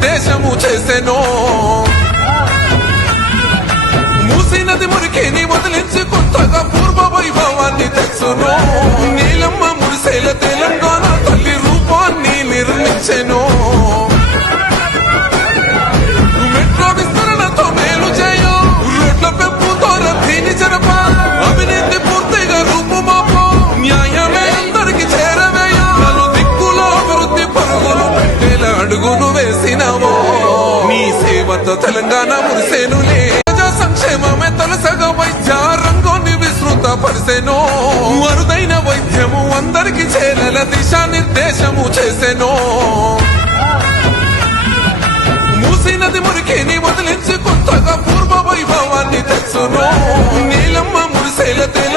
దిశానిర్దేశము చేసెనో. మూసినది మురికిని వదిలించి కొత్తగా పూర్వ వైభవాన్ని తెచ్చును. నీలమ్మ మురిసేల తెలంగాణ అడుగును వేసినావో నీ సేవతో తెలంగాణ మురిసేనులే ప్రజా సంక్షేమమే తొలసగా వైద్య రంగోని విస్తృత పరిసెను అరుదైన వైద్యము అందరికి చేరల దిశానిర్దేశము చేసెను. మూసినది మురికిని వదిలించి కొత్తగా పూర్వ వైభవాన్ని తెచ్చును. నీలమ్మ మురిసేల తెలంగాణ